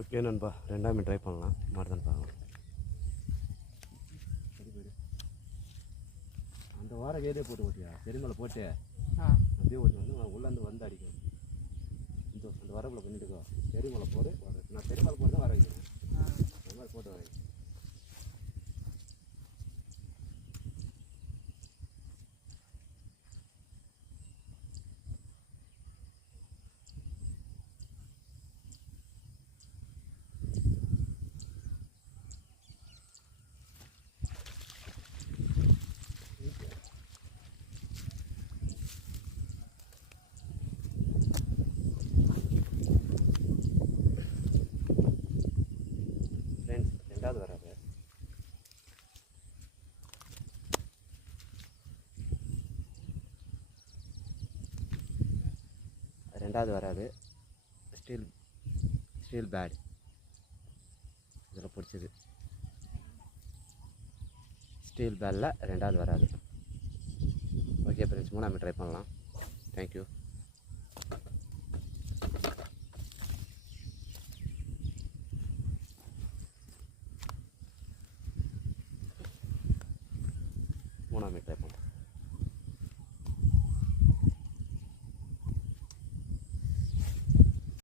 Okay நண்பா, ரெண்டாவது try பண்ணலாம். மாறுதான் பார்க்கலாம். அந்த வாரம் ஏதே போட்டு ஓட்டியா பெருமலை போட்டு அப்படியே ஓட்டி வந்து உள்ளேருந்து வந்து அடிக்கும். அந்த வரப்பில் பண்ணிட்டுக்கோ பெருமலை போடு. நான் பெருமலை போட்டு தான் வர வைக்கிறேன். அந்த மாதிரி போட்டு வர வைக்கிறேன். ரெண்டாவது வராது. ரெண்டாவது வராது. ஸ்டீல் பேட் இதில் பிடிச்சது. ஸ்டீல் பேடில் ரெண்டாவது வராது. ஓகே ஃப்ரெண்ட்ஸ், மூணாவது ட்ரை பண்ணலாம். தேங்க்யூ. மூணாவது ட்ரை பண்ணலாம்.